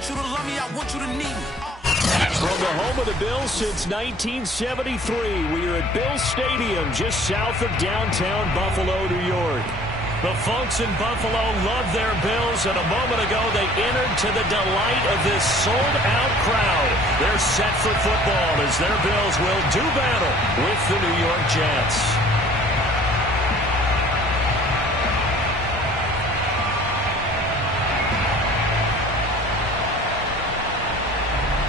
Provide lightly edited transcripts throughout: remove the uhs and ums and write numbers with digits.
want you to love me, I want you to need me. From the home of the Bills since 1973, we are at Bills Stadium just south of downtown Buffalo, New York. The folks in Buffalo love their Bills, and a moment ago they entered to the delight of this sold-out crowd. They're set for football as their Bills will do battle with the New York Jets.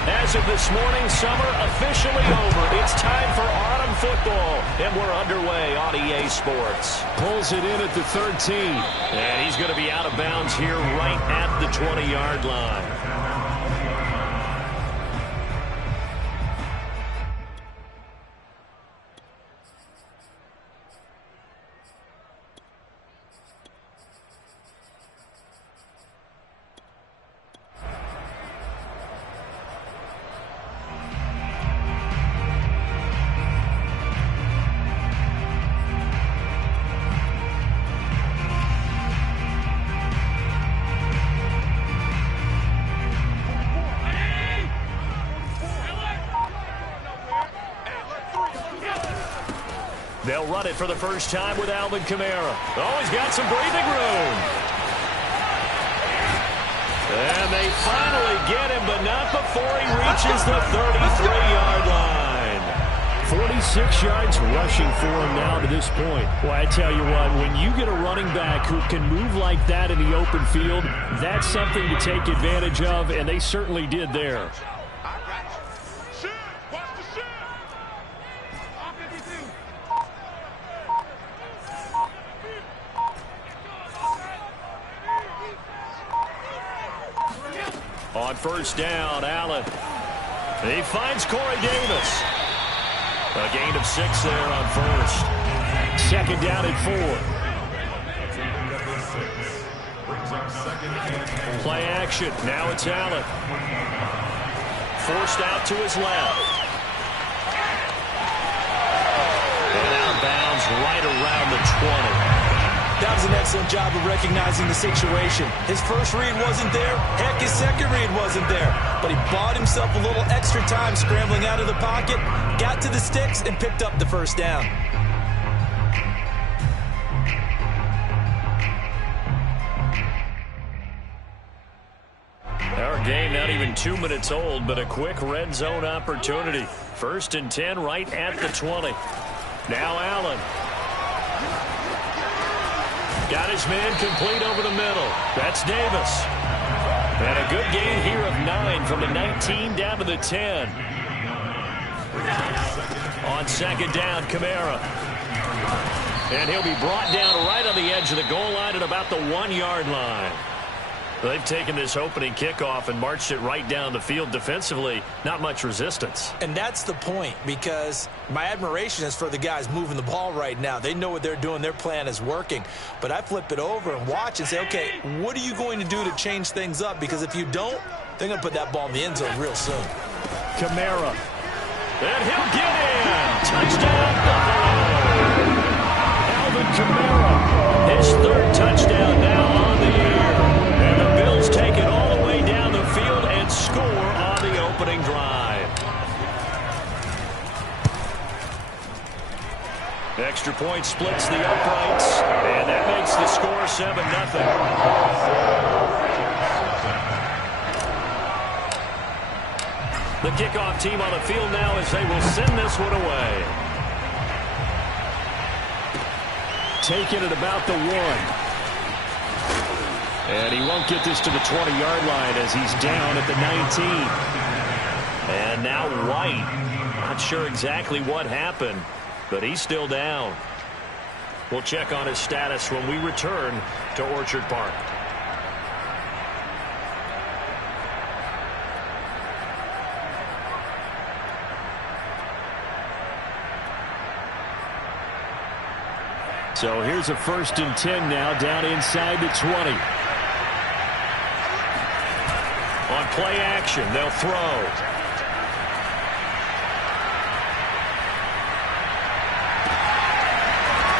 As of this morning, summer officially over. It's time for autumn football, and we're underway on EA Sports. Pulls it in at the 13. And he's going to be out of bounds here right at the 20-yard line. They'll run it for the first time with Alvin Kamara. Oh, he's got some breathing room. And they finally get him, but not before he reaches the 33-yard line. 46 yards rushing for him now to this point. Well, I tell you what, when you get a running back who can move like that in the open field, that's something to take advantage of, and they certainly did there. On first down, Allen. He finds Corey Davis. A gain of 6 there on first. Second down and 4. Play action. Now it's Allen. Forced out to his left. And out of bounds right around the 20. That was an excellent job of recognizing the situation. His first read wasn't there. Heck, his second read wasn't there. But he bought himself a little extra time scrambling out of the pocket, got to the sticks, and picked up the first down. Our game not even 2 minutes old, but a quick red zone opportunity. First and 10 right at the 20. Now Allen. Got his man complete over the middle. That's Davis. And a good gain here of 9 from the 19 down to the 10. On second down, Kamara. And he'll be brought down right on the edge of the goal line at about the 1-yard line. They've taken this opening kickoff and marched it right down the field defensively. Not much resistance. And that's the point, because my admiration is for the guys moving the ball right now. They know what they're doing. Their plan is working. But I flip it over and watch and say, okay, what are you going to do to change things up? Because if you don't, they're going to put that ball in the end zone real soon. Kamara. And he'll get in. Touchdown, Buffalo. Alvin Kamara. His third touchdown now on the year. And the Bills take it all the way down the field and score on the opening drive. Extra point splits the uprights, and that makes the score 7-0. The kickoff team on the field now as they will send this one away. Taking it about the 1. And he won't get this to the 20-yard line as he's down at the 19. And now White. Not sure exactly what happened, but he's still down. We'll check on his status when we return to Orchard Park. So here's a 1st and 10 now down inside the 20. On play action, they'll throw.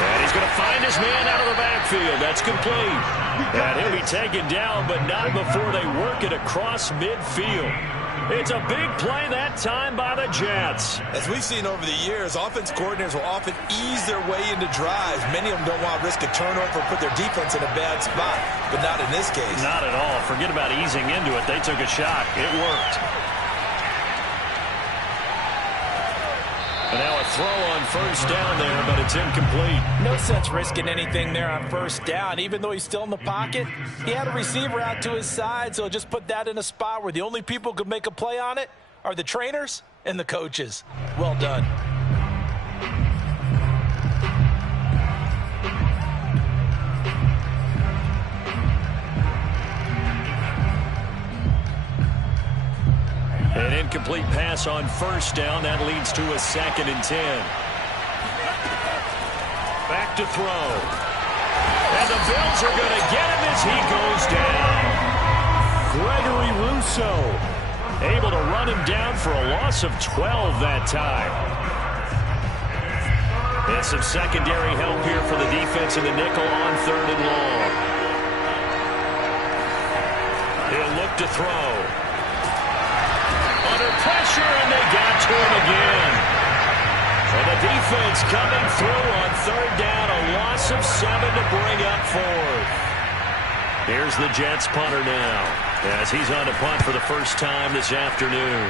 And he's He's going to find his man out of the backfield. That's complete. And he'll be taken down, but not before they work it across midfield. It's a big play that time by the Jets. As we've seen over the years, offense coordinators will often ease their way into drives. Many of them don't want to risk a turnover or put their defense in a bad spot, but not in this case. Not at all. Forget about easing into it. They took a shot. It worked. And now a throw on first down there, but it's incomplete. No sense risking anything there on first down. Even though he's still in the pocket, he had a receiver out to his side, so just put that in a spot where the only people who could make a play on it are the trainers and the coaches. Well done. An incomplete pass on first down. That leads to a 2nd and 10. Back to throw. And the Bills are going to get him as he goes down. Gregory Rousseau able to run him down for a loss of 12 that time. And some secondary help here for the defense in the nickel on 3rd and long. He'll look to throw. Under pressure, and they got to him again. And the defense coming through on 3rd down, a loss of 7 to bring up 4th. Here's the Jets punter now, as he's on to punt for the first time this afternoon.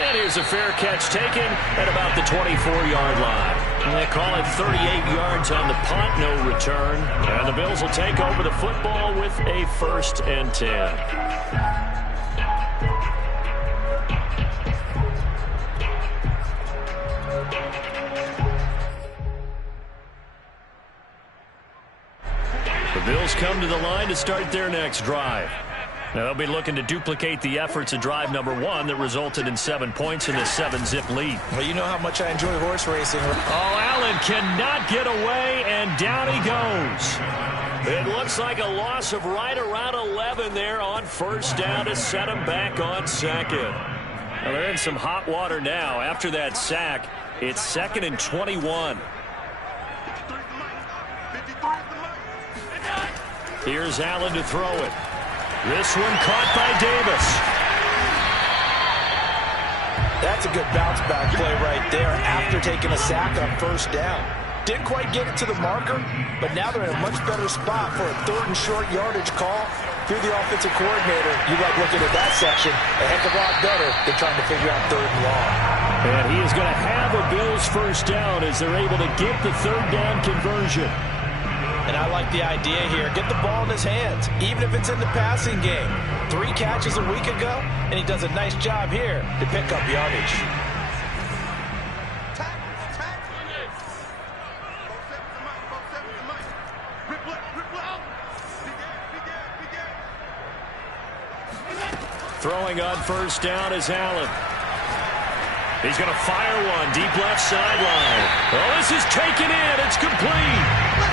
And here's a fair catch taken at about the 24-yard line. And they call it 38 yards on the punt, no return. And the Bills will take over the football with a 1st and 10. The Bills come to the line to start their next drive. Now they'll be looking to duplicate the efforts of drive number 1 that resulted in 7 points in this 7-zip lead. Well, you know how much I enjoy horse racing. Oh, Allen cannot get away, and down he goes. It looks like a loss of right around 11 there on first down to set him back on 2nd. Well, they're in some hot water now. After that sack, it's 2nd and 21. Here's Allen to throw it. This one caught by Davis. That's a good bounce-back play right there after taking a sack on first down. Didn't quite get it to the marker, but now they're in a much better spot for a 3rd and short yardage call. If you're the offensive coordinator, you like looking at that section a heck of a lot better than trying to figure out 3rd and long. And he is going to have a Bills first down as they're able to get the 3rd down conversion. And I like the idea here. Get the ball in his hands, even if it's in the passing game. 3 catches a week ago, and he does a nice job here to pick up yardage. Throwing on first down is Allen. He's going to fire one deep left sideline. Oh, this is taken in. It's complete.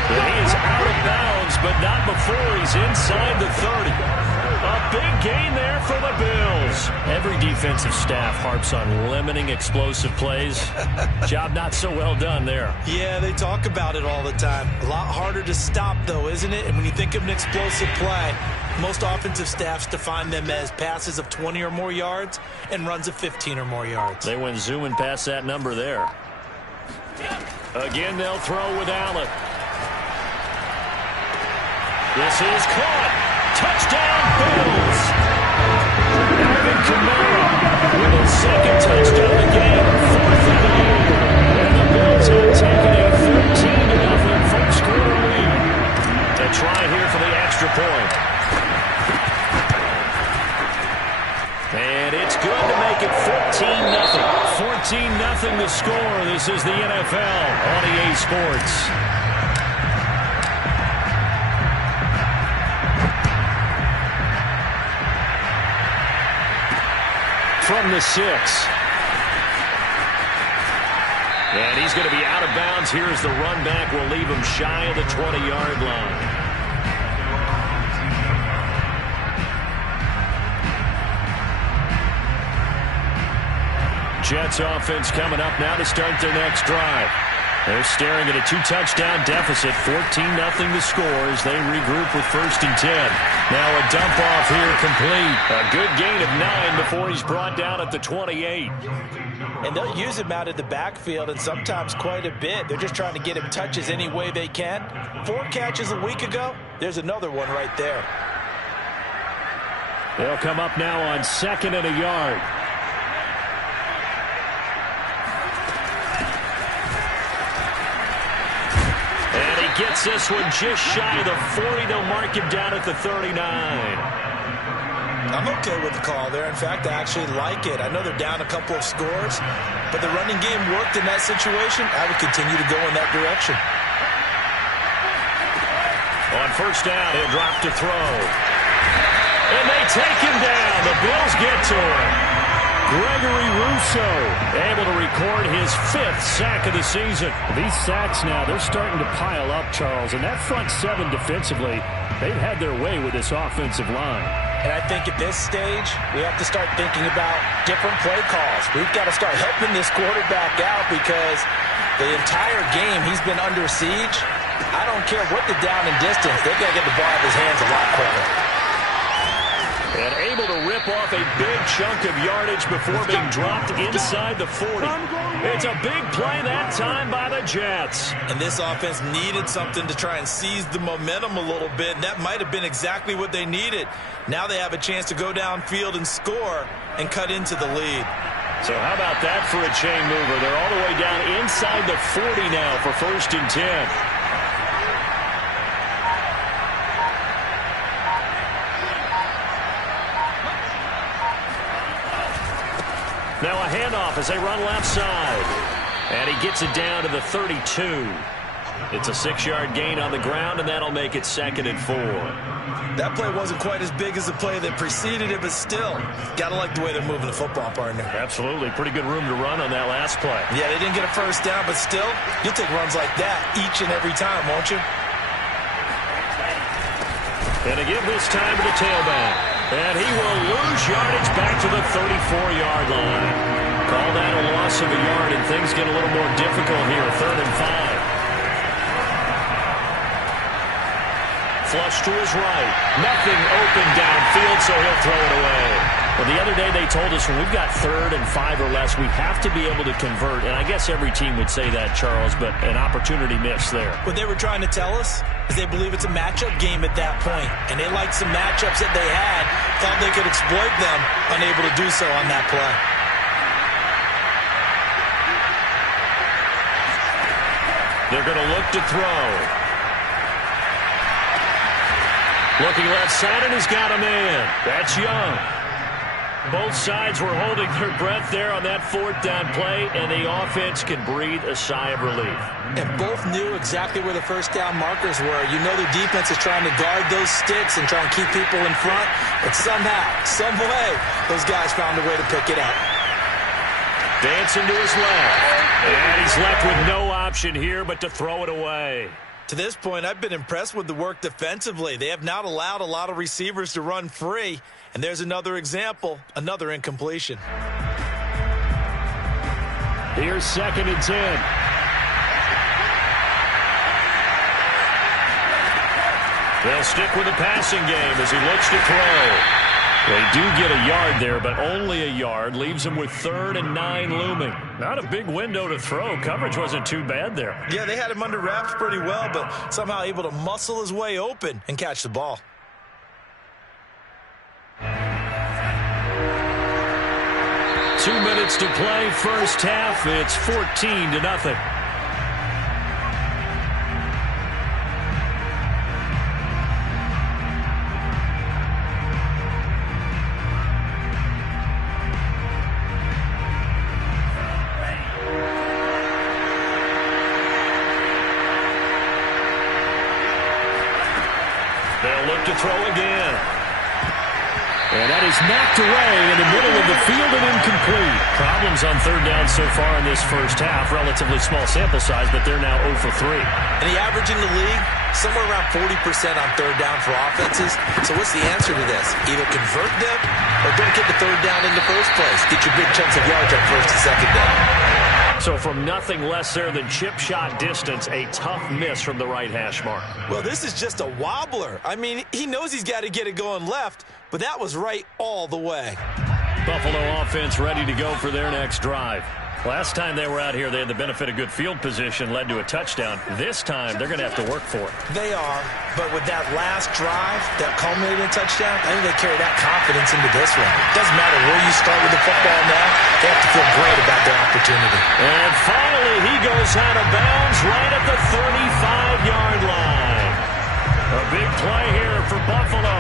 And he is out of bounds, but not before he's inside the 30. A big gain there for the Bills. Every defensive staff harps on limiting explosive plays. Job not so well done there. Yeah, they talk about it all the time. A lot harder to stop, though, isn't it? And when you think of an explosive play, most offensive staffs define them as passes of 20 or more yards and runs of 15 or more yards. They went zooming past that number there. Again, they'll throw with Allen. This is caught. Touchdown, Bills. Alvin Kamara with his 2nd touchdown of the game, 4th and goal. And the Bills have taken a 13-0 first quarter lead. They try here for the extra point. And it's good to make it 14-0. 14-0 the score. This is the NFL on EA Sports. From the 6. And he's going to be out of bounds. Here's the run back. Will leave him shy of the 20-yard line. Jets offense coming up now to start their next drive. They're staring at a 2-touchdown deficit, 14-0 the score as they regroup with 1st and 10. Now a dump off here complete. A good gain of 9 before he's brought down at the 28. And they'll use him out of the backfield, and sometimes quite a bit. They're just trying to get him touches any way they can. 4 catches a week ago. There's another one right there. They'll come up now on 2nd and a yard. Gets this one just shy of the 40. They'll mark him down at the 39. I'm okay with the call there. In fact, I actually like it. I know they're down a couple of scores, but the running game worked in that situation. I would continue to go in that direction. On 1st down, he'll drop to throw. And they take him down. The Bills get to him. Gregory Rousseau able to record his 5th sack of the season. These sacks now, they're starting to pile up, Charles. And that front 7 defensively, they've had their way with this offensive line. And I think at this stage, we have to start thinking about different play calls. We've got to start helping this quarterback out because the entire game he's been under siege. I don't care what the down and distance. They've got to get the ball out of his hands a lot quicker. And able to rip off a big chunk of yardage before being dropped inside the 40. It's a big play that time by the Jets. And this offense needed something to try and seize the momentum a little bit. And that might have been exactly what they needed. Now they have a chance to go downfield and score and cut into the lead. So how about that for a chain mover? They're all the way down inside the 40 now for 1st and 10. Now a handoff as they run left side. And he gets it down to the 32. It's a 6-yard gain on the ground, and that'll make it 2nd and 4. That play wasn't quite as big as the play that preceded it, but still, got to like the way they're moving the football, partner. Absolutely. Pretty good room to run on that last play. Yeah, they didn't get a 1st down, but still, you'll take runs like that each and every time, won't you? And to give this time to the tailback. And he will lose yardage back to the 34-yard line. Call that a loss of a yard, and things get a little more difficult here. 3rd and 5. Flush to his right. Nothing open downfield, so he'll throw it away. Well, the other day they told us when we've got 3rd and 5 or less, we have to be able to convert. And I guess every team would say that, Charles, but an opportunity missed there. What they were trying to tell us is they believe it's a matchup game at that point. And they liked some matchups that they had, thought they could exploit them, unable to do so on that play. They're going to look to throw. Looking left side, and he's got a man. That's Young. Both sides were holding their breath there on that 4th down play, and the offense can breathe a sigh of relief. And both knew exactly where the 1st down markers were. You know the defense is trying to guard those sticks and try and keep people in front, but somehow, some way, those guys found a way to pick it up. Dancing to his left, and he's left with no option here but to throw it away. To this point, I've been impressed with the work defensively. They have not allowed a lot of receivers to run free. And there's another example, another incompletion. Here's 2nd and 10. They'll stick with the passing game as he looks to throw. They do get a yard there, but only a yard. Leaves him with 3rd and 9 looming. Not a big window to throw. Coverage wasn't too bad there. Yeah, they had him under wraps pretty well, but somehow able to muscle his way open and catch the ball. Two minutes to play, 1st half. It's 14-0. They'll look to throw again. And that is knocked away in the middle of the field and incomplete. Problems on 3rd down so far in this 1st half. Relatively small sample size, but they're now 0 for 3. And the average in the league somewhere around 40% on third down for offenses. So what's the answer to this? Either convert them or don't get the third down in the first place. Get your big chunks of yards on first and second down. So from nothing less there than chip shot distance, a tough miss from the right hash mark. Well, this is just a wobbler. I mean, he knows he's got to get it going left, but that was right all the way. Buffalo offense ready to go for their next drive. Last time they were out here, they had the benefit of good field position, led to a touchdown. This time, they're going to have to work for it. They are, but with that last drive that culminated in a touchdown, I think they carry that confidence into this one. Doesn't matter where you start with the football now, they have to feel great about their opportunity. And finally, he goes out of bounds right at the 35-yard line. A big play here for Buffalo.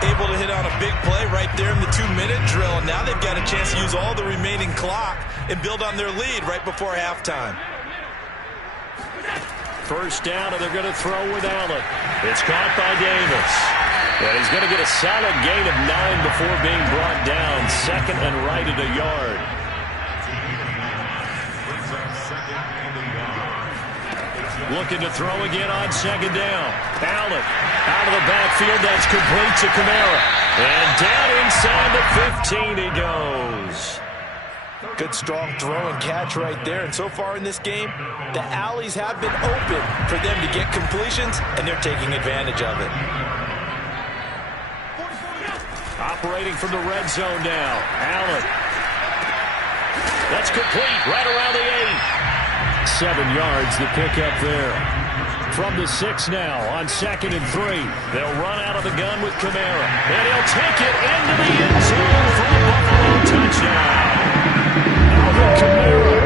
Able to hit on a big play right there in the 2-minute drill. And now they've got a chance to use all the remaining clock and build on their lead right before halftime. First down, and they're going to throw with Allen. It's caught by Davis. And he's going to get a solid gain of 9 before being brought down. Second and right at a yard. Looking to throw again on second down. Allen out of the backfield. That's complete to Kamara. And down inside the 15 he goes. Good strong throw and catch right there. And so far in this game, the alleys have been open for them to get completions, and they're taking advantage of it. Operating from the red zone now. Allen. That's complete right around the 8. 7 yards the pickup there. From the 6 now on 2nd and 3. They'll run out of the gun with Kamara. And he'll take it into the end zone for a Buffalo touchdown. Alvin Kamara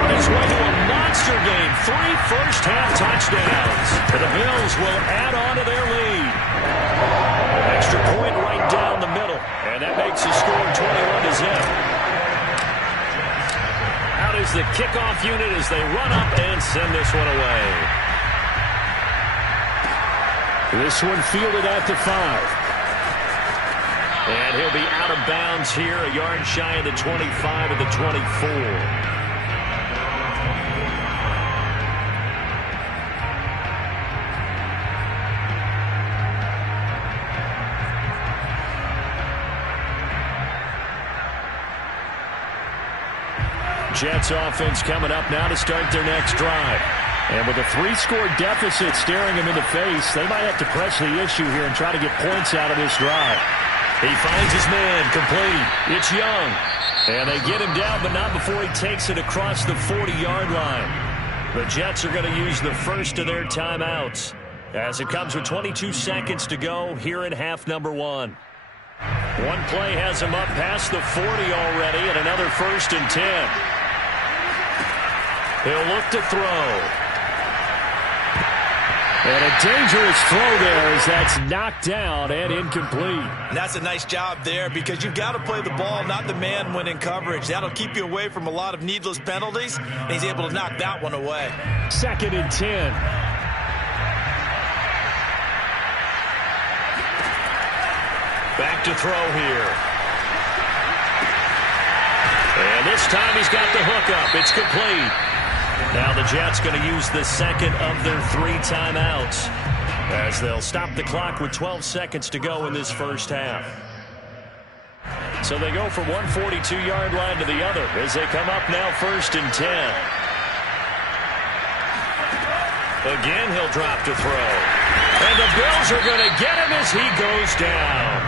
on his way to a monster game. 3 first-half touchdowns. And the Bills will add on to their lead. Extra point right down the middle. And that makes the score 21-0. Out is the kickoff unit as they run up and send this one away. This one fielded at the 5. And he'll be out of bounds here, a yard shy of the 25 of the 24. Jets offense coming up now to start their next drive. And with a 3-score deficit staring them in the face, they might have to press the issue here and try to get points out of this drive. He finds his man, complete. It's Young. And they get him down, but not before he takes it across the 40-yard line. The Jets are going to use the first of their timeouts as it comes with 22 seconds to go here in half number 1. One play has him up past the 40 already, and another 1st and 10. He'll look to throw. And a dangerous throw there as that's knocked down and incomplete. And that's a nice job there because you've got to play the ball, not the man when in coverage. That'll keep you away from a lot of needless penalties, and he's able to knock that one away. 2nd and 10. Back to throw here. And this time he's got the hook up. It's complete. Now the Jets going to use the second of their 3 timeouts as they'll stop the clock with 12 seconds to go in this first half. So they go from one 42-yard line to the other as they come up now 1st and 10. Again, he'll drop to throw. And the Bills are going to get him as he goes down.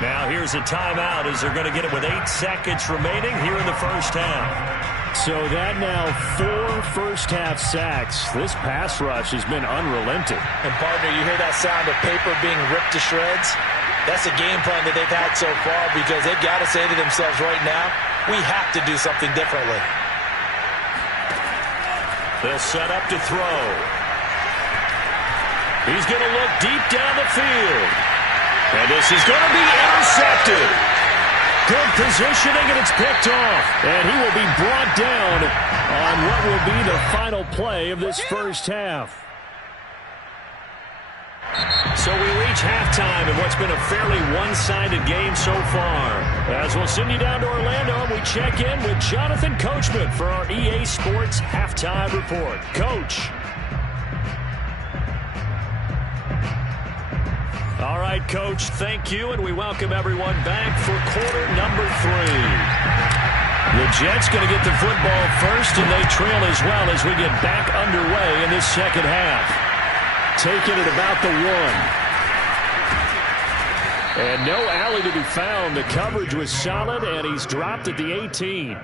Now here's a timeout as they're going to get it with 8 seconds remaining here in the first half. So that now 4 first-half sacks. This pass rush has been unrelenting. And, partner, you hear that sound of paper being ripped to shreds? That's the game plan that they've had so far because they've got to say to themselves right now, we have to do something differently. They'll set up to throw. He's going to look deep down the field. And this is going to be intercepted. Good positioning, and it's picked off. And he will be brought down on what will be the final play of this first half. So we reach halftime in what's been a fairly one-sided game so far. As we'll send you down to Orlando, we check in with Jonathan Coachman for our EA Sports Halftime Report. Coach. right, Coach, thank you, and we welcome everyone back for quarter number 3. The Jets going to get the football first, and they trail as well as we get back underway in this second half. Taking it about the 1. And no alley to be found. The coverage was solid, and he's dropped at the 18.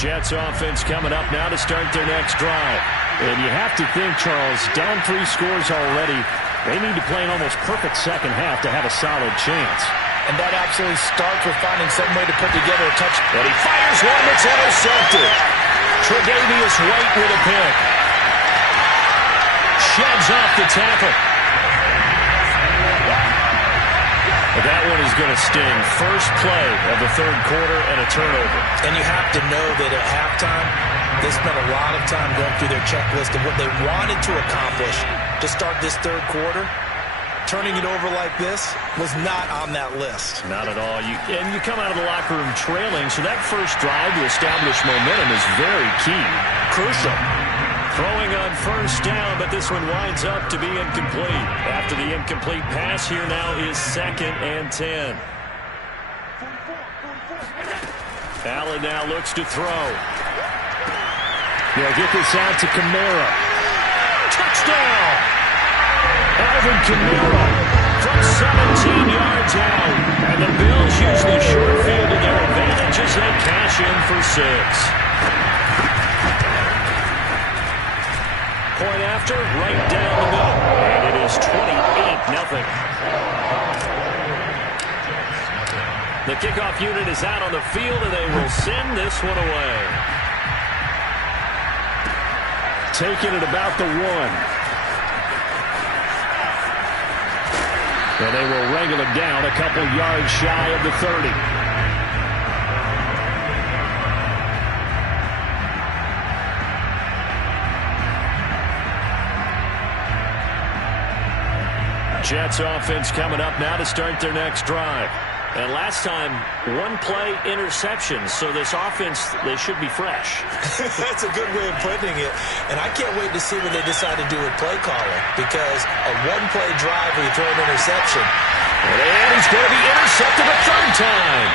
Jets offense coming up now to start their next drive. And you have to think, Charles, down 3 scores already. They need to play an almost perfect second half to have a solid chance. And that absolutely starts with finding some way to put together a touch. And he fires one that's intercepted. Tre'Davious White with a pick. Sheds off the tackle. That one is going to sting. First play of the third quarter and a turnover. And you have to know that at halftime, they spent a lot of time going through their checklist of what they wanted to accomplish to start this third quarter. Turning it over like this was not on that list. Not at all. And you come out of the locker room trailing, so that first drive to establish momentum is very key. Crucial. Throwing on first down, but this one winds up to be incomplete. After the incomplete pass, here now is 2nd and 10. Allen now looks to throw. They'll get this out to Kamara. Touchdown! Alvin Kamara from 17 yards out. And the Bills use the short field to their advantage as they cash in for 6. Point after, right down the middle. And it is 28-0. The kickoff unit is out on the field, and they will send this one away. Taking it about the 1. And they will wrangle it down a couple yards shy of the 30. Jets offense coming up now to start their next drive. And last time, 1-play interception. So this offense, they should be fresh. That's a good way of putting it. And I can't wait to see what they decide to do with play calling. Because a 1-play drive where you throw an interception. And he's going to be intercepted a 3rd time.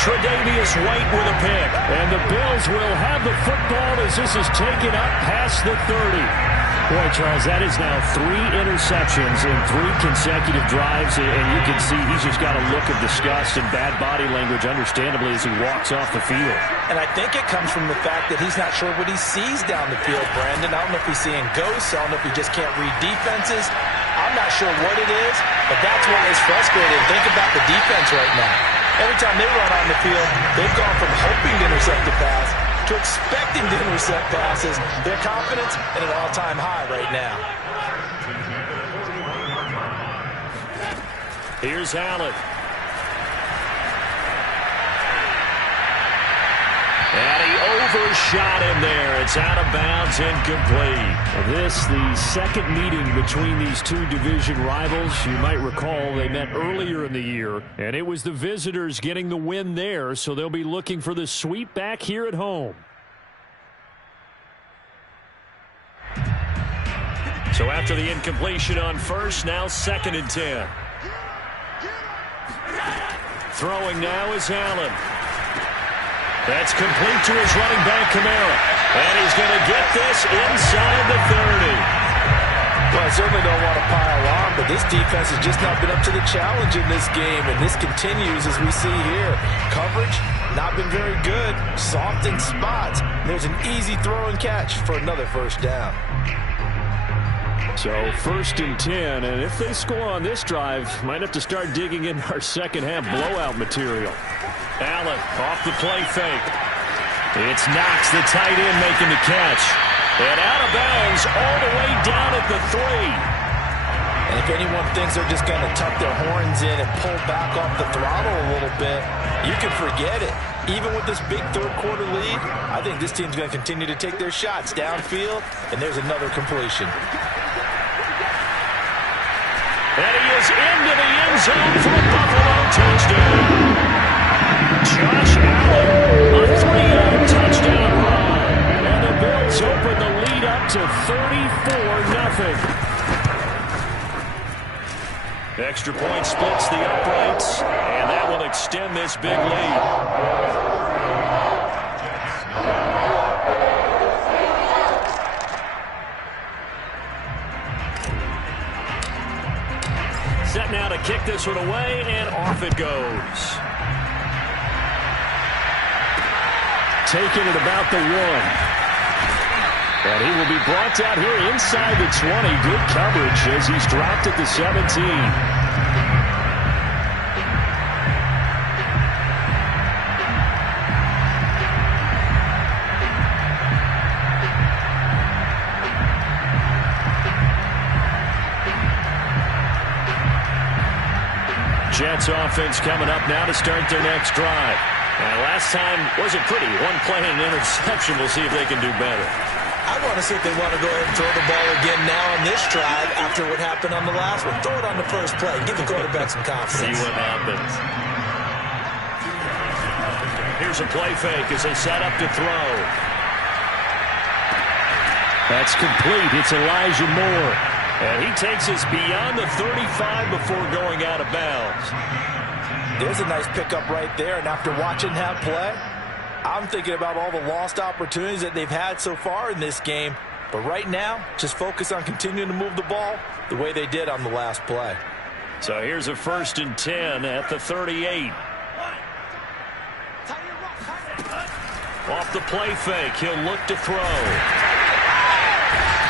Tre'Davious White with a pick. And the Bills will have the football as this is taken up past the 30. Boy, Charles, that is now 3 interceptions in 3 consecutive drives, and you can see he's just got a look of disgust and bad body language, understandably, as he walks off the field. And I think it comes from the fact that he's not sure what he sees down the field, Brandon. I don't know if he's seeing ghosts. I don't know if he just can't read defenses. I'm not sure what it is, but that's what is frustrating. Think about the defense right now. Every time they run on the field, they've gone from hoping to intercept the pass to expecting to intercept passes. Their confidence at an all-time high right now. Here's Allen. And he overshot him there. It's out of bounds, incomplete. This, the second meeting between these 2 division rivals. You might recall they met earlier in the year, and it was the visitors getting the win there, so they'll be looking for the sweep back here at home. So after the incompletion on first, now 2nd and 10. Throwing now is Allen. That's complete to his running back, Kamara. And he's going to get this inside the 30. Well, I certainly don't want to pile on, but this defense has just not been up to the challenge in this game, and this continues as we see here. Coverage, not been very good. Soft in spots. There's an easy throw and catch for another first down. So 1st and 10, and if they score on this drive, might have to start digging in our second half blowout material. Allen off the play fake. It's Knox, the tight end, making the catch. And out of bounds all the way down at the 3. And if anyone thinks they're just going to tuck their horns in and pull back off the throttle a little bit, you can forget it. Even with this big third quarter lead, I think this team's going to continue to take their shots downfield, and there's another completion. And he is into the end zone for a Buffalo touchdown. Josh Allen, a 3-yard touchdown run. And the Bills open the lead up to 34-0. Extra point splits the uprights, and that will extend this big lead. Set now to kick this one away, and off it goes. Taking it about the 1. And he will be brought down here inside the 20. Good coverage as he's dropped at the 17. Jets offense coming up now to start their next drive. Last time wasn't pretty. One play and an interception. We'll see if they can do better. I want to see if they want to go ahead and throw the ball again now on this drive after what happened on the last one. Throw it on the first play. Give the quarterback some confidence. See what happens. Here's a play fake as they set up to throw. That's complete. It's Elijah Moore. And he takes us beyond the 35 before going out of bounds. There's a nice pickup right there, and after watching that play, I'm thinking about all the lost opportunities that they've had so far in this game. But right now, just focus on continuing to move the ball the way they did on the last play. So here's a 1st and 10 at the 38. Off the play fake, he'll look to throw.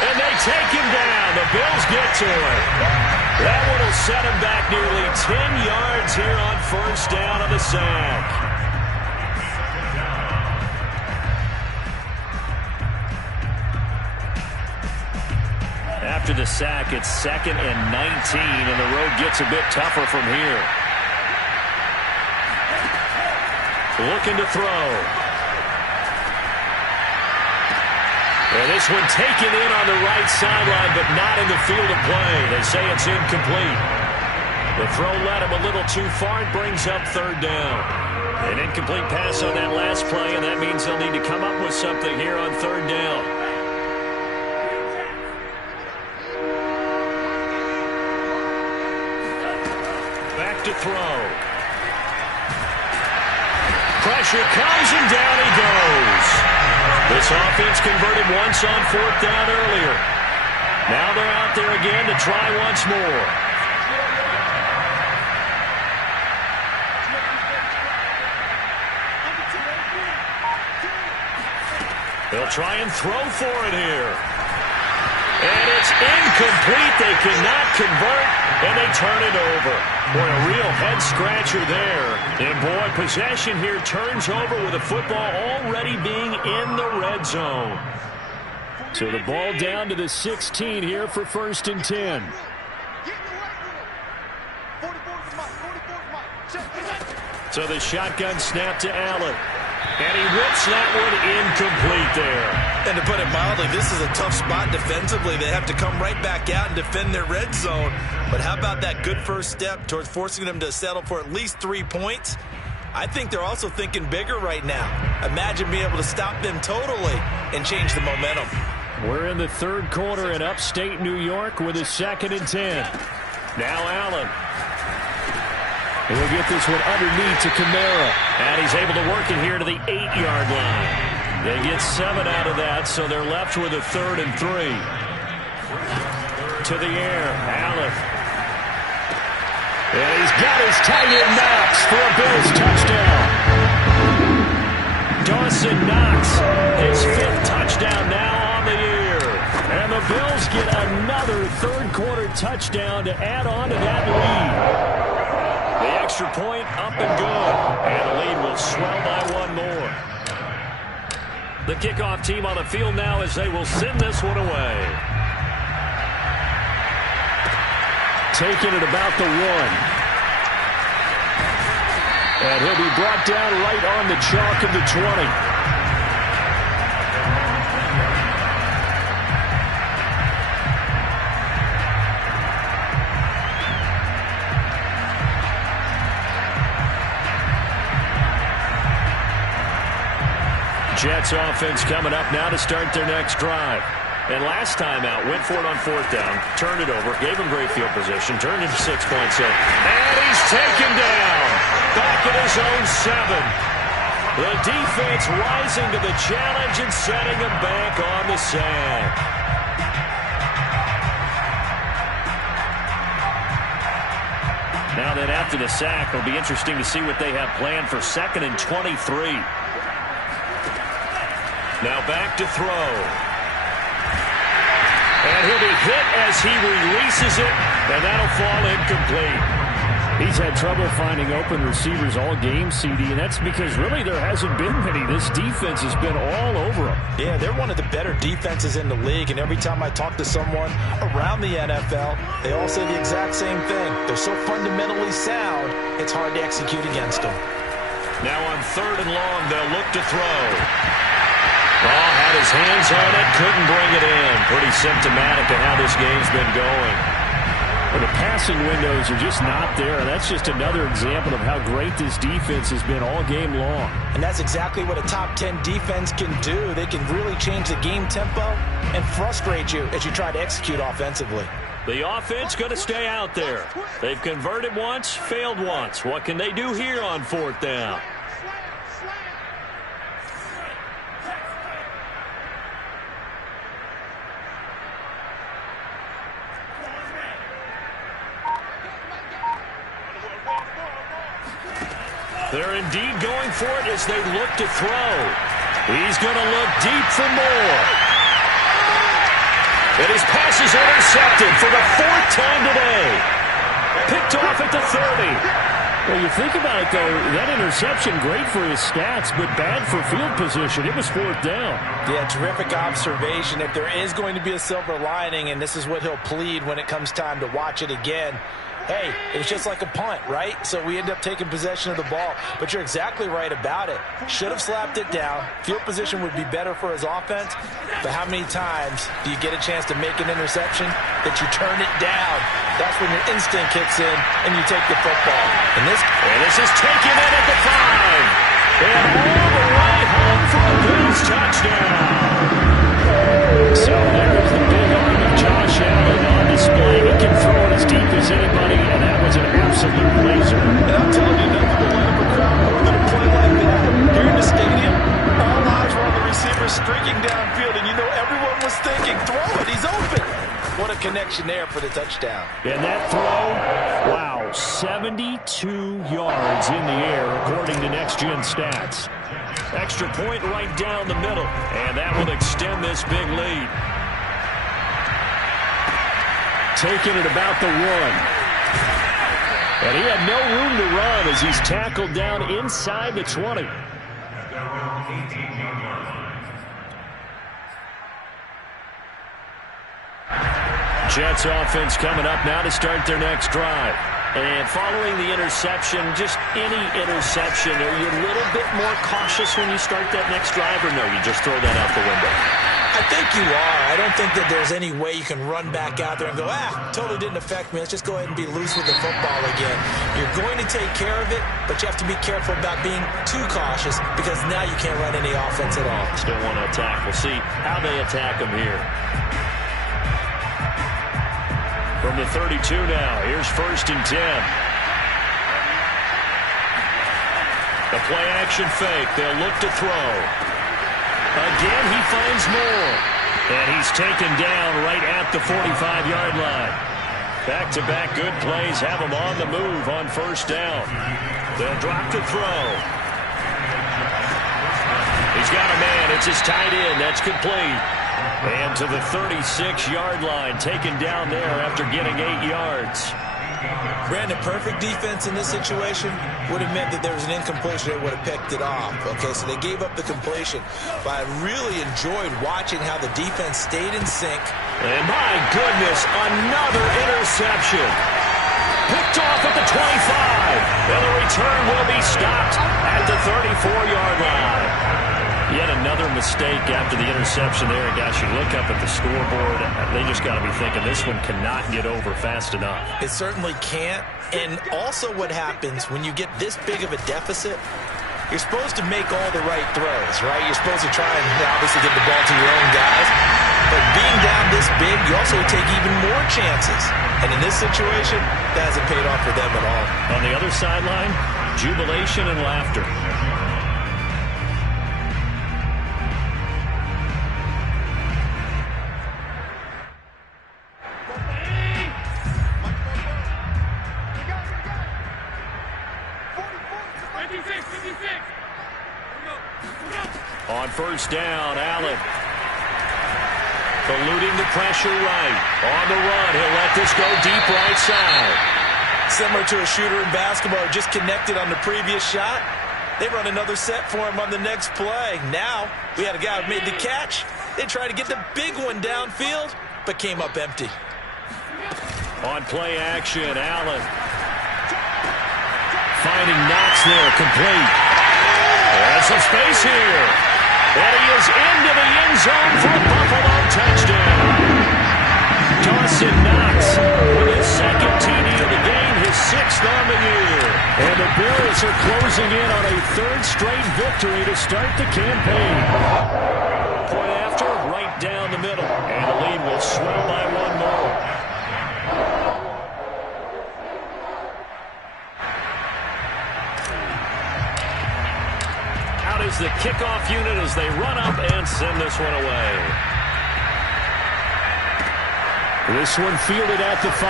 And they take him down. The Bills get to him. That one will set him back nearly 10 yards here on 1st down on the sack. After the sack, it's 2nd and 19, and the road gets a bit tougher from here. Looking to throw. And this one taken in on the right sideline, but not in the field of play. They say it's incomplete. The throw led him a little too far. It brings up 3rd down. An incomplete pass on that last play, and that means they'll need to come up with something here on 3rd down. Back to throw. Pressure comes, and down he goes. This offense converted once on 4th down earlier. Now they're out there again to try once more. They'll try and throw for it here. And it's incomplete. They cannot convert, and they turn it over. Boy, a real head-scratcher there. And, boy, possession here turns over with the football already being in the red zone. So the ball down to the 16 here for 1st and 10. So the shotgun snap to Allen. And he whips that one incomplete there. And to put it mildly, this is a tough spot defensively. They have to come right back out and defend their red zone. But how about that good first step towards forcing them to settle for at least 3 points? I think they're also thinking bigger right now. Imagine being able to stop them totally and change the momentum. We're in the 3rd quarter in upstate New York with a 2nd and 10. Now Allen. He'll get this one underneath to Kamara. And he's able to work it here to the 8-yard line. They get 7 out of that, so they're left with a 3rd and 3. To the air, Allen. And he's got his tight end Knox for a Bills touchdown. Dawson Knox, his 5th touchdown now on the year. And the Bills get another 3rd quarter touchdown to add on to that lead. The extra point up and good. And the lead will swell by 1 more. The kickoff team on the field now as they will send this one away. Taking it about the 1. And he'll be brought down right on the chalk of the 20. Jets offense coming up now to start their next drive. And last time out, went for it on fourth down, turned it over, gave him great field position, turned into 6 points in. And he's taken down. Back at his own 7. The defense rising to the challenge and setting him back on the sack. Now then, after the sack, it'll be interesting to see what they have planned for 2nd and 23. Now back to throw. And he'll be hit as he releases it, and that'll fall incomplete. He's had trouble finding open receivers all game, CD, and that's because really there hasn't been many. This defense has been all over him. Yeah, they're one of the better defenses in the league, and every time I talk to someone around the NFL, they all say the exact same thing. They're so fundamentally sound, it's hard to execute against them. Now on 3rd and long, they'll look to throw. Had his hands on it, couldn't bring it in. Pretty symptomatic of how this game's been going. Well, the passing windows are just not there. That's just another example of how great this defense has been all game long. And that's exactly what a top 10 defense can do. They can really change the game tempo and frustrate you as you try to execute offensively. The offense going to stay out there. They've converted once, failed once. What can they do here on 4th down? They're indeed going for it as they look to throw. He's going to look deep for more. And his pass is intercepted for the 4th time today. Picked off at the 30. Well, you think about it, though, that interception, great for his stats, but bad for field position. It was 4th down. Yeah, terrific observation. If there is going to be a silver lining, and this is what he'll plead when it comes time to watch it again, hey, it was just like a punt, right? So we end up taking possession of the ball. But you're exactly right about it. Should have slapped it down. Field position would be better for his offense. But how many times do you get a chance to make an interception that you turn it down? That's when your instinct kicks in and you take the football. And this is taken in at the 5. And all the way home for a Bills touchdown. So there's the big arm of Josh Allen on display. He can throw it as deep as anybody, and that was an absolute laser. And I'm telling you, nothing will light up a crowd more than a play like that. Here in the stadium, all eyes were on the receiver streaking downfield, and you know everyone was thinking, throw it, he's open. What a connection there for the touchdown. And that throw, wow, 72 yards in the air, according to Next Gen Stats. Extra point right down the middle, and that will extend this big lead. Taking it about the 1. And he had no room to run as he's tackled down inside the 20. Jets offense coming up now to start their next drive. And following the interception, just any interception, are you a little bit more cautious when you start that next drive, or no, you just throw that out the window? I think you are. I don't think that there's any way you can run back out there and go, totally didn't affect me. Let's just go ahead and be loose with the football again. You're going to take care of it, but you have to be careful about being too cautious because now you can't run any offense at all. Still want to attack. We'll see how they attack them here. From the 32 now, here's 1st and 10. The play action fake. They'll look to throw. Again, he finds more. And he's taken down right at the 45-yard line. Back-to-back good plays have him on the move on 1st down. They'll drop to throw. He's got a man. It's his tight end. That's complete. And to the 36-yard line, taken down there after getting 8 yards. Brandon, perfect defense in this situation would have meant that there was an incompletion. They would have picked it off. Okay, so they gave up the completion. But I really enjoyed watching how the defense stayed in sync. And my goodness, another interception. Picked off at the 25. And the return will be stopped at the 34-yard line. Yet another mistake after the interception there. And gosh, you look up at the scoreboard, they just got to be thinking this one cannot get over fast enough. It certainly can't. And also what happens when you get this big of a deficit, you're supposed to make all the right throws, right? You're supposed to try and obviously get the ball to your own guys. But being down this big, you also take even more chances. And in this situation, that hasn't paid off for them at all. On the other sideline, jubilation and laughter. On first down, Allen. Eluding the pressure right. On the run, he'll let this go deep right side. Similar to a shooter in basketball who just connected on the previous shot. They run another set for him on the next play. Now, we had a guy who made the catch. They tried to get the big one downfield, but came up empty. On play action, Allen. Finding Knox there, complete. There's some space here. And he is into the end zone for a Buffalo touchdown. Dawson Knox with his second TD of the game, his sixth on the year. And the Bills are closing in on a third straight victory to start the campaign. Point after, right down the middle. And the lead will swell by one more. Is the kickoff unit as they run up and send this one away. This one fielded at the 5.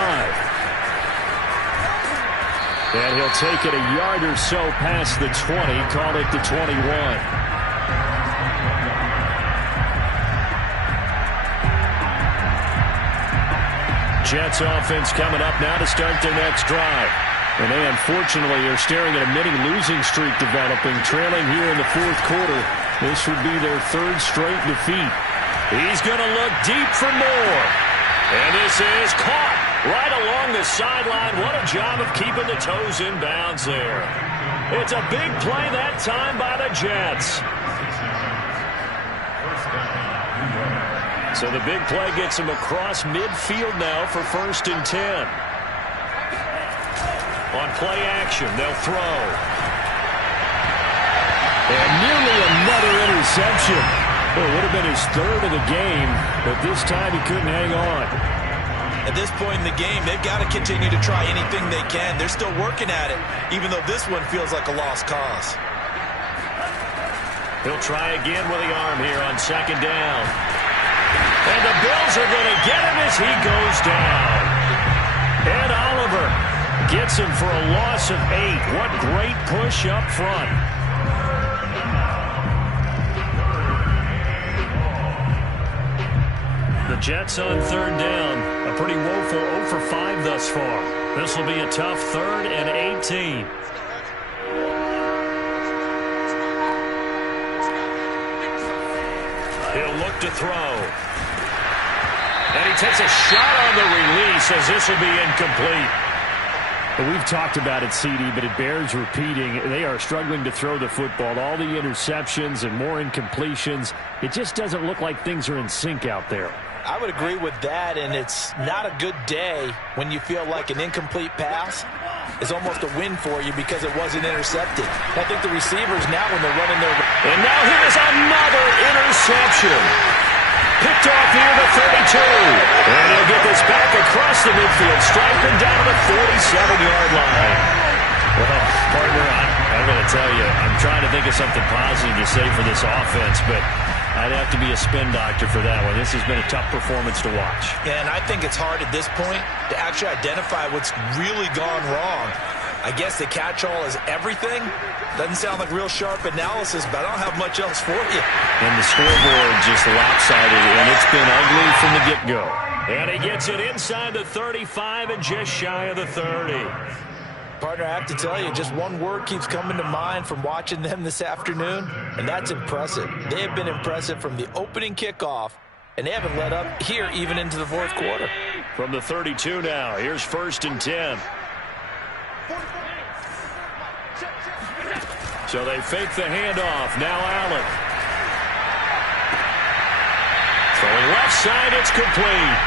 And he'll take it a yard or so past the 20, call it the 21. Jets offense coming up now to start their next drive. And they, unfortunately, are staring at a mini losing streak developing, trailing here in the fourth quarter. This would be their third straight defeat. He's going to look deep for more. And this is caught right along the sideline. What a job of keeping the toes in bounds there. It's a big play that time by the Jets. So the big play gets him across midfield now for 1st and 10. On play action, they'll throw. And nearly another interception. Well, it would have been his third of the game, but this time he couldn't hang on. At this point in the game, they've got to continue to try anything they can. They're still working at it, even though this one feels like a lost cause. He'll try again with the arm here on 2nd down. And the Bills are going to get him as he goes down. And Oliver gets him for a loss of 8. What great push up front. The Jets on 3rd down. A pretty woeful 0 for 5 thus far. This will be a tough 3rd and 18. He'll look to throw. And he takes a shot on the release as this will be incomplete. We've talked about it, CD, but it bears repeating. They are struggling to throw the football. All the interceptions and more incompletions. It just doesn't look like things are in sync out there. I would agree with that, and it's not a good day when you feel like an incomplete pass is almost a win for you because it wasn't intercepted. I think the receivers now, when they're running their... And now here's another interception. Picked off near the 32. And he'll get this back across the midfield stripe and down to the 47-yard line. Well, partner, I'm going to tell you, I'm trying to think of something positive to say for this offense, but I'd have to be a spin doctor for that one. This has been a tough performance to watch. And I think it's hard at this point to actually identify what's really gone wrong. I guess the catch-all is everything. Doesn't sound like real sharp analysis, but I don't have much else for you. And the scoreboard just lopsided, and it's been ugly from the get-go. And he gets it inside the 35 and just shy of the 30. Partner, I have to tell you, just one word keeps coming to mind from watching them this afternoon, and that's impressive. They have been impressive from the opening kickoff, and they haven't let up here even into the fourth quarter. From the 32 now, here's 1st and 10. So they fake the handoff. Now Allen. Throwing left side, it's complete.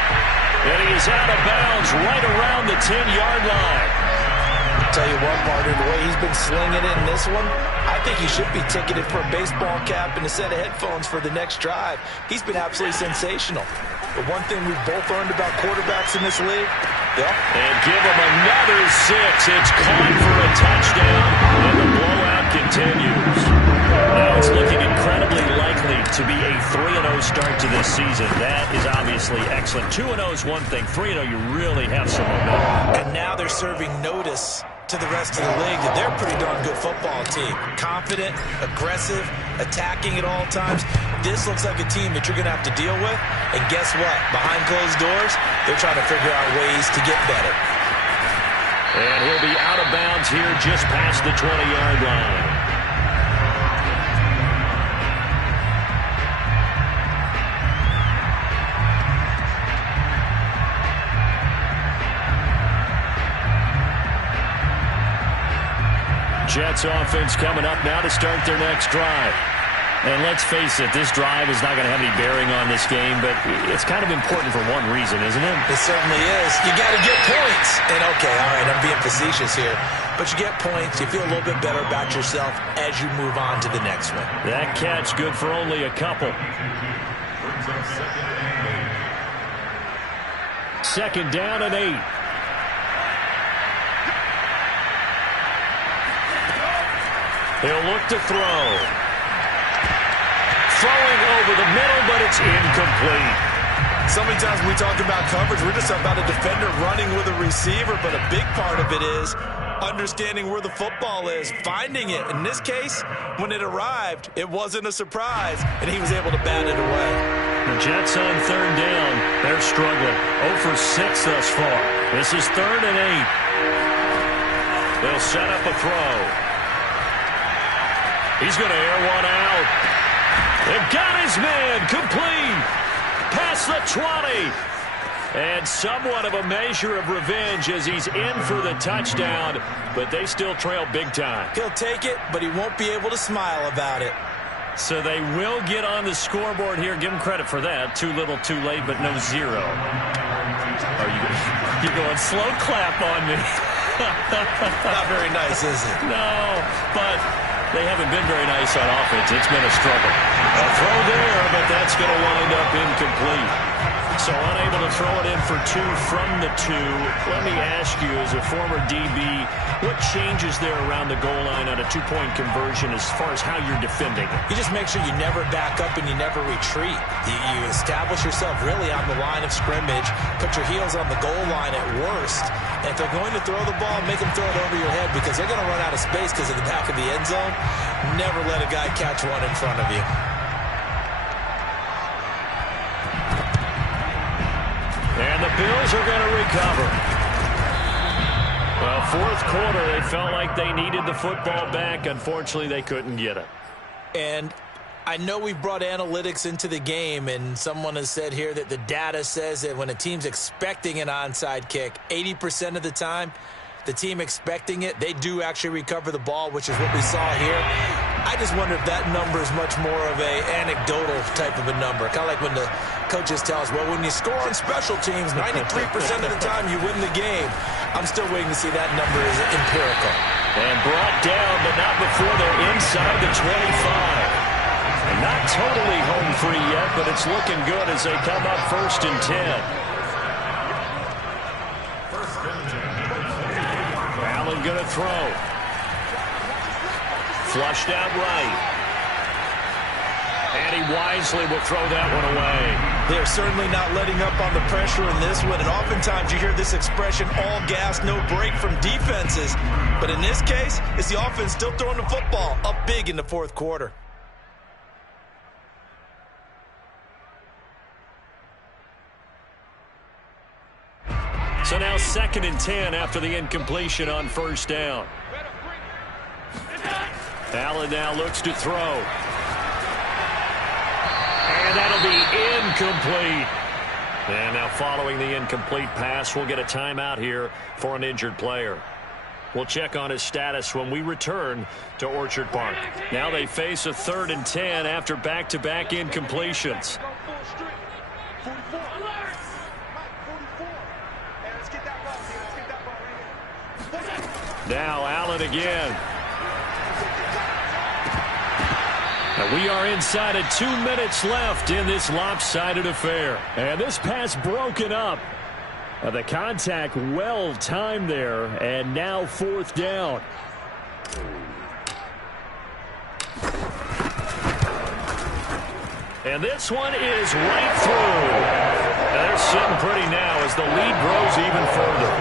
And he's out of bounds right around the 10-yard line. tell you what, partner, the way he's been slinging it in this one, I think he should be ticketed for a baseball cap and a set of headphones for the next drive. He's been absolutely sensational. But one thing we've both learned about quarterbacks in this league, and give him another 6. It's caught for a touchdown, and the blowout continues. Now it's looking incredibly likely to be a 3-0 start to this season. That is obviously excellent. 2-0 is one thing. 3-0, you really have some momentum. And now they're serving notice to the rest of the league that they're a pretty darn good football team. Confident, aggressive, attacking at all times. This looks like a team that you're going to have to deal with. And guess what? Behind closed doors, they're trying to figure out ways to get better. And he'll be out of bounds here just past the 20-yard line. Jets offense coming up now to start their next drive. And let's face it, this drive is not going to have any bearing on this game, but it's kind of important for one reason, isn't it? It certainly is. You got to get points. And okay, all right, I'm being facetious here. But you get points, you feel a little bit better about yourself as you move on to the next one. That catch good for only a couple. Second down and 8. He'll look to throw. Throwing over the middle, but it's incomplete. So many times we talk about coverage, we're just about a defender running with a receiver, but a big part of it is understanding where the football is, finding it. In this case, when it arrived, it wasn't a surprise, and he was able to bat it away. The Jets on third down. They're struggling. 0 for 6 thus far. This is 3rd and 8. They'll set up a throw. He's going to air one out. They've got his man complete. Past the 20. And somewhat of a measure of revenge as he's in for the touchdown. But they still trail big time. He'll take it, but he won't be able to smile about it. So they will get on the scoreboard here. Give him credit for that. Too little, too late, but no 0. Are you going slow clap on me? Not very nice, is it? No, but they haven't been very nice on offense. It's been a struggle. A throw there, but that's going to wind up incomplete. So unable to throw it in for 2 from the 2. Let me ask you, as a former DB, what changes there around the goal line on a 2-point conversion as far as how you're defending it? You just make sure you never back up and you never retreat. You establish yourself really on the line of scrimmage, put your heels on the goal line at worst. And if they're going to throw the ball, make them throw it over your head because they're going to run out of space because of the back of the end zone. Never let a guy catch one in front of you. And the Bills are going to recover. Well, 4th quarter, they felt like they needed the football back. Unfortunately, they couldn't get it. And I know we've brought analytics into the game, and someone has said here that the data says that when a team's expecting an onside kick, 80% of the time, the team expecting it, they do actually recover the ball, which is what we saw here. I just wonder if that number is much more of a anecdotal type of a number. Kind of like when the coaches tell us, well, when you score on special teams, 93% of the time you win the game. I'm still waiting to see that number is empirical. And brought down, but not before they're inside the 25. And not totally home free yet, but it's looking good as they come up 1st and 10. Allen going to throw. Flushed out right. And he wisely will throw that one away. They're certainly not letting up on the pressure in this one. And oftentimes you hear this expression, all gas, no break from defenses. But in this case, it's the offense still throwing the football up big in the 4th quarter. So now 2nd and 10 after the incompletion on 1st down. Allen now looks to throw. And that'll be incomplete. And now following the incomplete pass, we'll get a timeout here for an injured player. We'll check on his status when we return to Orchard Park. Now they face a 3rd and 10 after back-to-back incompletions. Now Allen again. And we are inside of 2 minutes left in this lopsided affair. And this pass broken up. The contact well timed there, and now 4th down. And this one is right through. And they're sitting pretty now as the lead grows even further.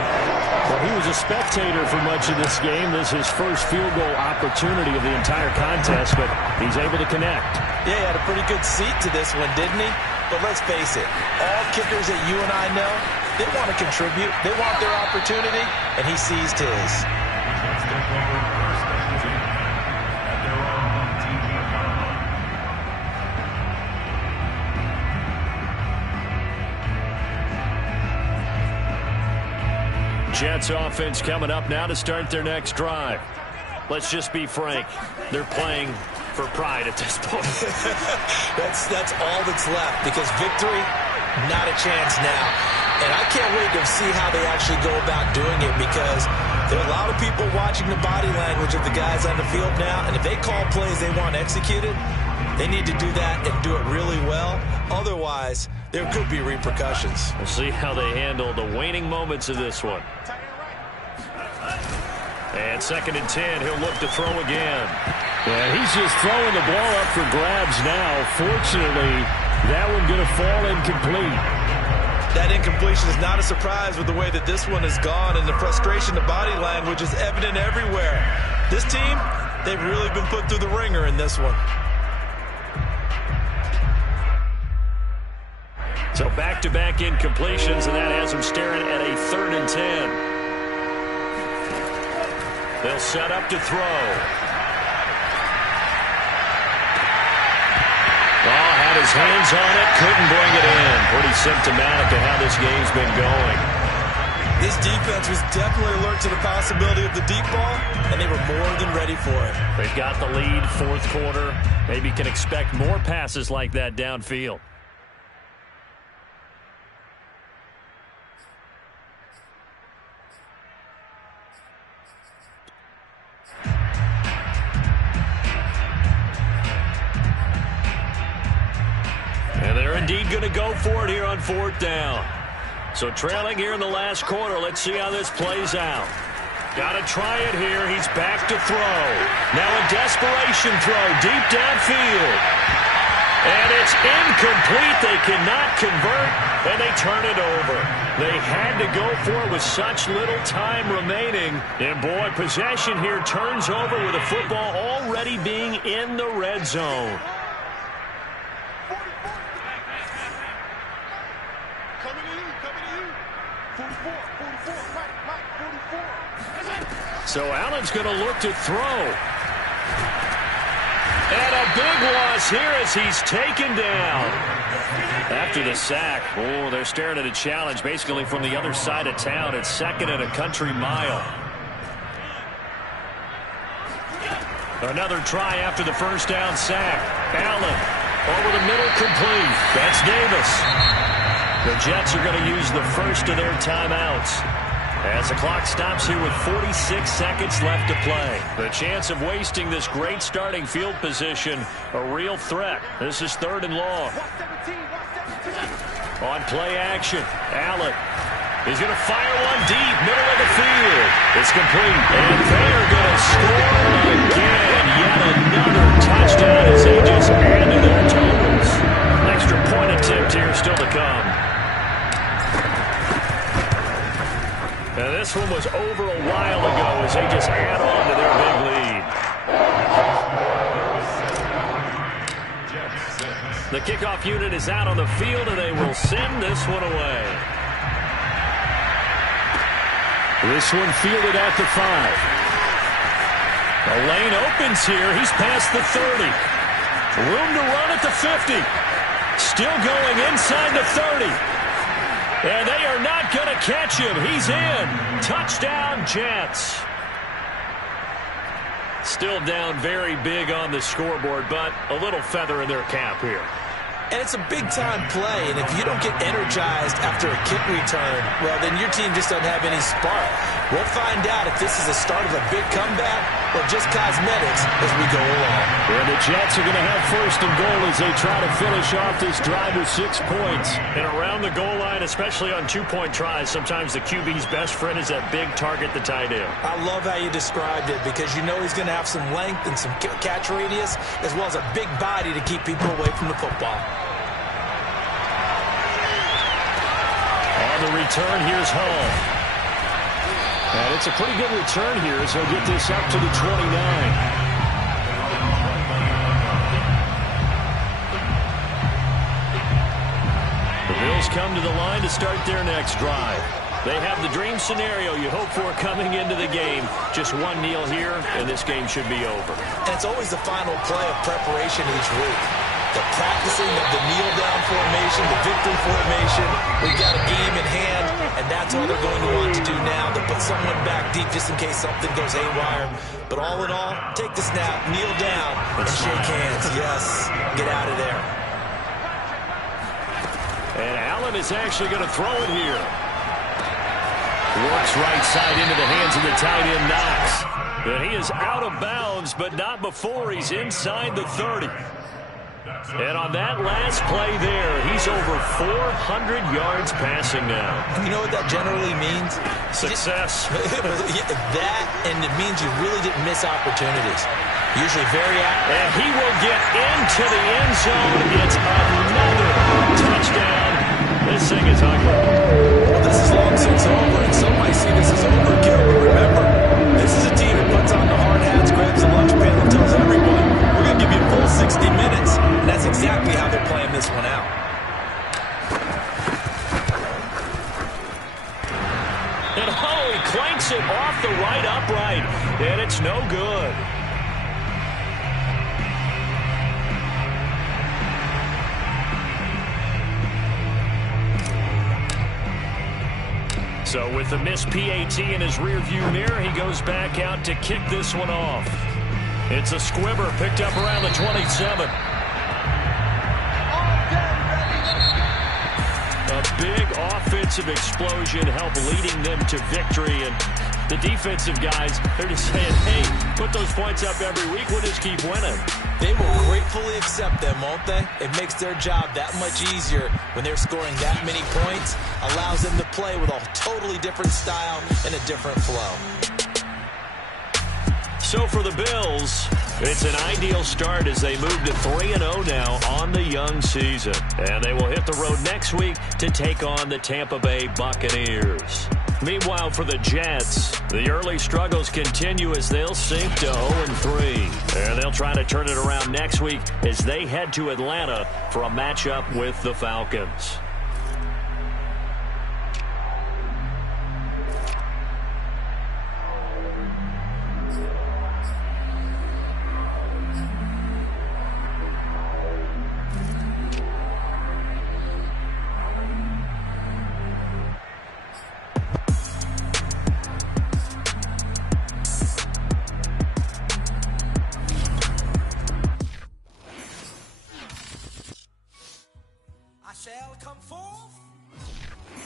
Well, he was a spectator for much of this game. This is his first field goal opportunity of the entire contest, but he's able to connect. Yeah, he had a pretty good seat to this one, didn't he? But let's face it, all kickers that you and I know, they want to contribute. They want their opportunity, and he seized his. Jets offense coming up now to start their next drive. Let's just be frank. They're playing for pride at this point. That's all that's left, because victory, not a chance now. And I can't wait to see how they actually go about doing it, because there are a lot of people watching the body language of the guys on the field now, and if they call plays they want executed, they need to do that and do it really well. Otherwise, there could be repercussions. We'll see how they handle the waning moments of this one. And 2nd and 10, he'll look to throw again. Yeah, he's just throwing the ball up for grabs now. Fortunately, that one going to fall incomplete. That incompletion is not a surprise with the way that this one has gone, and the frustration, the body language is evident everywhere. This team, they've really been put through the ringer in this one. So back-to-back incompletions, and that has them staring at a 3rd and 10. They'll set up to throw. Oh, had his hands on it, couldn't bring it in. Pretty symptomatic of how this game's been going. This defense was definitely alert to the possibility of the deep ball, and they were more than ready for it. They've got the lead, 4th quarter. Maybe can expect more passes like that downfield. And they're indeed going to go for it here on 4th down. So trailing here in the last quarter. Let's see how this plays out. Got to try it here. He's back to throw. Now a desperation throw deep downfield. And it's incomplete. They cannot convert, and they turn it over. They had to go for it with such little time remaining. And, boy, possession here turns over with the football already being in the red zone. So Allen's going to look to throw. And a big loss here as he's taken down. After the sack, oh, they're staring at a challenge basically from the other side of town. It's 2nd and a country mile. Another try after the 1st down sack. Allen over the middle, complete. That's Davis. The Jets are going to use the first of their timeouts as the clock stops here with 46 seconds left to play. The chance of wasting this great starting field position, a real threat. This is 3rd and long. On play action, Allen. He's going to fire one deep, middle of the field. It's complete, and they're going to score again. Yet another touchdown as they just added their totals. An extra point attempt here still to come. Now this one was over a while ago as they just add on to their big lead. The kickoff unit is out on the field, and they will send this one away. This one fielded at the 5. The lane opens here. He's past the 30. Room to run at the 50. Still going inside the 30. And they are not going to catch him. He's in. Touchdown, Jets. Still down very big on the scoreboard, but a little feather in their cap here. And it's a big-time play, and if you don't get energized after a kick return, well, then your team just doesn't have any spark. We'll find out if this is the start of a big comeback or just cosmetics as we go along. And the Jets are going to have first and goal as they try to finish off this drive with 6 points. And around the goal line, especially on two-point tries, sometimes the QB's best friend is that big target, the tight end. I love how you described it because you know he's going to have some length and some catch radius as well as a big body to keep people away from the football. On the return, here's Hall. And it's a pretty good return here as he'll get this up to the 29. The Bills come to the line to start their next drive. They have the dream scenario you hope for coming into the game. Just one kneel here, and this game should be over. And it's always the final play of preparation each week. The practicing of the kneel-down formation, the victory formation. We've got a game in hand, and that's all they're going to want to do now. They'll put someone back deep just in case something goes haywire. But all in all, take the snap, kneel down, and shake hands. Yes, get out of there. And Allen is actually going to throw it here. Works right side into the hands of the tight end, Knox. And he is out of bounds, but not before he's inside the 30. And on that last play there, he's over 400 yards passing now. You know what that generally means? Success. That, and it means you really didn't miss opportunities. Usually very active. And he will get into the end zone. It's another touchdown. This thing is ugly. Well, this is long since over, and some might see this as overkill. But remember, this is a team that puts on the hard hats, grabs the lunch pail, and tells everyone, we're going to give you a full 60 minutes. And that's exactly how they're playing this one out. And he clanks it off the right upright. And it's no good. So with the missed PAT in his rearview mirror, he goes back out to kick this one off. It's a squibber picked up around the 27. A big offensive explosion helped leading them to victory. And the defensive guys, they're just saying, hey, put those points up every week. We'll just keep winning. They will gratefully accept them, won't they? It makes their job that much easier when they're scoring that many points. Allows them to play with a totally different style and a different flow. So for the Bills, it's an ideal start as they move to 3-0 now on the young season. And they will hit the road next week to take on the Tampa Bay Buccaneers. Meanwhile, for the Jets, the early struggles continue as they'll sink to 0-3. And they'll try to turn it around next week as they head to Atlanta for a matchup with the Falcons. Shall come forth